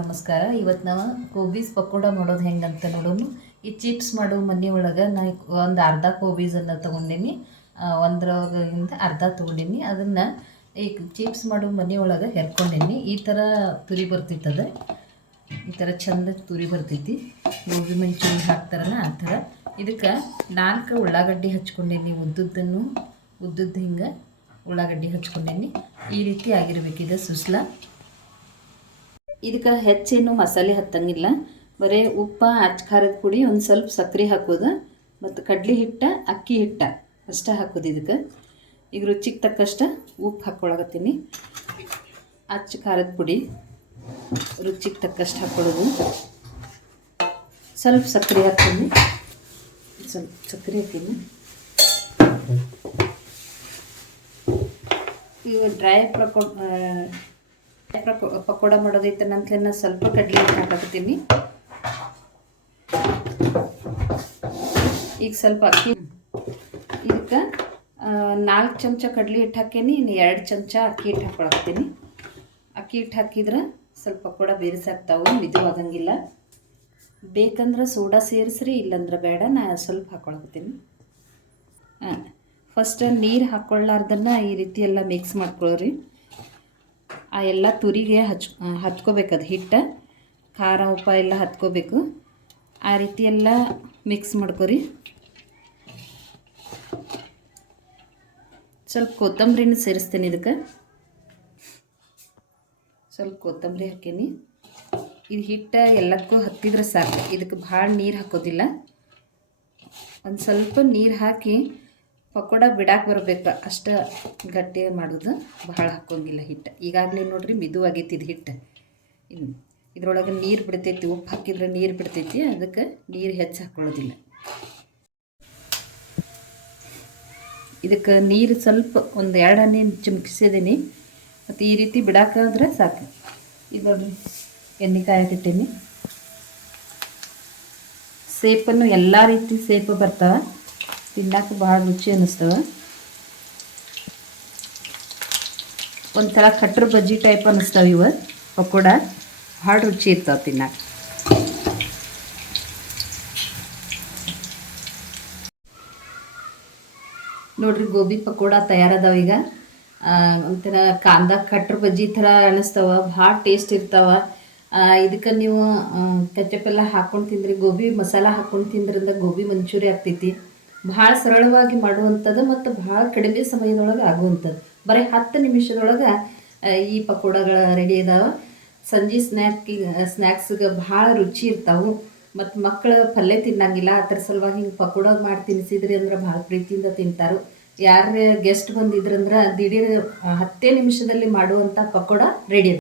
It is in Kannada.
ನಮಸ್ಕಾರ. ಇವತ್ತು ನಾವು ಕೋಬೀಸ್ ಪಕೋಡ ಮಾಡೋದು ಹೆಂಗಂತ ನೋಡೋಣ ಈ ಚಿಪ್ಸ್ ಮಾಡೋ ಮನೆ ಒಳಗೆ ನಾ ಒಂದು ಅರ್ಧ ಕೋಬೀಸನ್ನು ತೊಗೊಂಡೀನಿ. ಒಂದರಿಂದ ಅರ್ಧ ತೊಗೊಂಡೀನಿ. ಅದನ್ನು ಈ ಚಿಪ್ಸ್ ಮಾಡೋ ಮನೆ ಒಳಗೆ ಹೆರ್ಕೊಂಡೀನಿ. ಈ ಥರ ತುರಿ ಬರ್ತಿತ್ತದ. ಈ ಥರ ಚಂದ ತುರಿ ಬರ್ತೈತಿ. ಗೋಬಿ ಮಂಚೂರಿ ಹಾಕ್ತಾರಲ್ಲ ಆ ಥರ ಇದಕ್ಕೆ ನಾಲ್ಕು ಉಳ್ಳಾಗಡ್ಡಿ ಹಚ್ಕೊಂಡೀನಿ. ಉದ್ದುದ್ದನ್ನು, ಉದ್ದುದ್ದು ಹಿಂಗೆ ಉಳ್ಳಾಗಡ್ಡಿ ಹಚ್ಕೊಂಡೀನಿ. ಈ ರೀತಿ ಆಗಿರಬೇಕಿದೆ ಸುಸ್ಲ. ಇದಕ್ಕೆ ಹೆಚ್ಚೇನು ಮಸಾಲೆ ಹತ್ತಂಗಿಲ್ಲ. ಬರೀ ಉಪ್ಪ ಅಚ್ಚ ಖಾರದ ಪುಡಿ, ಒಂದು ಸ್ವಲ್ಪ ಸಕ್ಕರೆ ಹಾಕೋದು, ಮತ್ತು ಕಡ್ಲೆ ಹಿಟ್ಟ, ಅಕ್ಕಿ ಹಿಟ್ಟ ಅಷ್ಟೇ ಹಾಕೋದು ಇದಕ್ಕೆ. ಈಗ ರುಚಿಗೆ ತಕ್ಕಷ್ಟು ಉಪ್ಪು ಹಾಕ್ಕೊಳಕತ್ತೀನಿ ಅಚ್ಚ ಖಾರದ ಪುಡಿ ರುಚಿಗೆ ತಕ್ಕಷ್ಟು ಹಾಕ್ಕೊಳ್ಳೋದು ಸ್ವಲ್ಪ ಸಕ್ಕರೆ ಹಾಕ್ತೀನಿ. ಸ್ವಲ್ಪ ಸಕ್ಕರೆ ಹಾಕ್ತೀನಿ. ಇವಾಗ ಡ್ರೈ ಪ್ರಕೋ ಪಕೋಡ ಮಾಡೋದೈತೆ ನಂತರ ನಾನು ಸ್ವಲ್ಪ ಕಡ್ಲೆ ಹಾಕತ್ತೀನಿ ಈಗ ಸ್ವಲ್ಪ ಅಕ್ಕಿ ಇದಕ್ಕೆ ನಾಲ್ಕು ಚಮಚ ಕಡ್ಲೆ ಹಿಟ್ಟು ಹಾಕೀನಿ ಇನ್ನು ಎರಡು ಚಮಚ ಅಕ್ಕಿ ಹಿಟ್ಟು ಹಾಕೊಳಕ್ತೀನಿ ಅಕ್ಕಿ ಹಿಟ್ಟು ಹಾಕಿದ್ರೆ ಸ್ವಲ್ಪ ಪಕೋಡ ಬೇರಿಸಾಗ್ತಾವೆ, ಮಿದುವಾಗಂಗಿಲ್ಲ. ಬೇಕಂದ್ರೆ ಸೋಡಾ ಸೇರಿಸ್ರಿ, ಇಲ್ಲಂದ್ರೆ ಬೇಡ, ನಾ ಸ್ವಲ್ಪ ಹಾಕೊಳಕ್ತೀನಿ ಹಾಂ ಫಸ್ಟ್ ನೀರು ಹಾಕ್ಕೊಳ್ಳಾರ್ದನ್ನ ಈ ರೀತಿ ಎಲ್ಲ ಮಿಕ್ಸ್ ಮಾಡ್ಕೊಳ್ರಿ. ಆ ಎಲ್ಲ ತುರಿಗೆ ಹಚ್ ಹಚ್ಕೋಬೇಕು ಅದು ಹಿಟ್ಟು. ಖಾರ, ಉಪ್ಪ ಎಲ್ಲ ಹತ್ಕೋಬೇಕು. ಆ ರೀತಿ ಎಲ್ಲ ಮಿಕ್ಸ್ ಮಾಡ್ಕೊರಿ. ಸ್ವಲ್ಪ ಕೊತ್ತಂಬರಿನ ಸೇರಿಸ್ತೀನಿ ಇದಕ್ಕೆ. ಸ್ವಲ್ಪ ಕೊತ್ತಂಬರಿ ಹಾಕೀನಿ. ಇದು ಹಿಟ್ಟು ಎಲ್ಲಕ್ಕೂ ಹತ್ತಿದ್ರೆ ಸಾಕು. ಇದಕ್ಕೆ ಭಾಳ ನೀರು ಹಾಕೋದಿಲ್ಲ. ಒಂದು ಸ್ವಲ್ಪ ನೀರು ಹಾಕಿ ಪಕೋಡ ಬಿಡಾಕೆ ಬರಬೇಕು. ಅಷ್ಟು ಗಟ್ಟಿ ಮಾಡೋದು ಬಹಳ ಹಾಕೋಂಗಿಲ್ಲ ಹಿಟ್ಟು. ಈಗಾಗಲೇ ನೋಡ್ರಿ ಮಿದುವಾಗೈತಿ ಇದು ಹಿಟ್ಟು. ಇನ್ನು ಇದ್ರೊಳಗೆ ನೀರು ಬಿಡ್ತೈತಿ, ಉಪ್ಪು ಹಾಕಿದ್ರೆ ನೀರು ಬಿಡ್ತೈತಿ, ಅದಕ್ಕೆ ನೀರು ಹೆಚ್ಚು ಹಾಕ್ಕೊಳ್ಳೋದಿಲ್ಲ ಇದಕ್ಕೆ ನೀರು ಸ್ವಲ್ಪ ಒಂದು ಎರಡು ಹನಿ ಚಿಮ್ಕಿಸಿದೀನಿ. ಮತ್ತು ಈ ರೀತಿ ಬಿಡಾಕಾದ್ರೆ ಸಾಕು. ಇದು ನೋಡ್ರಿ ಎಣ್ಣೆ ಕಾಯಕ್ಕಿಟ್ಟೀನಿ ಸೇಪನ್ನು ಎಲ್ಲ ರೀತಿ ಸೇಪು ಬರ್ತಾವೆ. ತಿನ್ನಕ್ಕೆ ಭಾಳ ರುಚಿ ಅನ್ನಿಸ್ತವೆ ಒಂಥರ ಕಟ್ರ ಬಜ್ಜಿ ಟೈಪ್ ಅನ್ನಿಸ್ತಾವೆ ಇವ, ಪಕೋಡ. ಭಾಳ ರುಚಿ ಇರ್ತಾವೆ ತಿನ್ನಕ್ಕೆ ನೋಡ್ರಿ ಗೋಬಿ ಪಕೋಡ ತಯಾರದಾವ ಈಗ. ಒಂಥರ ಕಾಂದ ಕಟ್ರ ಬಜ್ಜಿ ಥರ ಅನಿಸ್ತಾವ ಭಾಳ ಟೇಸ್ಟ್ ಇರ್ತಾವ. ಇದಕ್ಕೆ ನೀವು ಕೆಚಪ್ ಎಲ್ಲ ಹಾಕೊಂಡು ತಿಂದ್ರಿ, ಗೋಬಿ ಮಸಾಲ ಹಾಕೊಂಡು ತಿಂದ್ರಿಂದ ಗೋಬಿ ಮಂಚೂರಿ ಆಗ್ತೈತಿ. ಭಾಳ ಸರಳವಾಗಿ ಮಾಡುವಂಥದ್ದು ಮತ್ತು ಭಾಳ ಕಡಿಮೆ ಸಮಯದೊಳಗೆ ಆಗುವಂಥದ್ದು. ಬರೀ ಹತ್ತು ನಿಮಿಷದೊಳಗೆ ಈ ಪಕೋಡಗಳು ರೆಡಿ ಇದಾವೆ. ಸಂಜೆ ಸ್ನ್ಯಾಕಿ ಸ್ನ್ಯಾಕ್ಸ್ಗೆ ಭಾಳ ರುಚಿ ಇರ್ತಾವೆ. ಮತ್ತು ಮಕ್ಕಳು ಪಲ್ಯ ತಿನ್ನಂಗಿಲ್ಲ ಅದ್ರ ಸಲುವಾಗಿ ಹಿಂಗೆ ಪಕೋಡ ಮಾಡಿ ತಿನ್ನಿಸಿದ್ರಿ ಅಂದ್ರೆ ಭಾಳ ಪ್ರೀತಿಯಿಂದ ತಿಂತಾರೆ. ಯಾರೇ ಗೆಸ್ಟ್ ಬಂದಿದ್ರಂದ್ರೆ ದಿಢೀರ್ ಹತ್ತೇ ನಿಮಿಷದಲ್ಲಿ ಮಾಡುವಂಥ ಪಕೋಡ ರೆಡಿ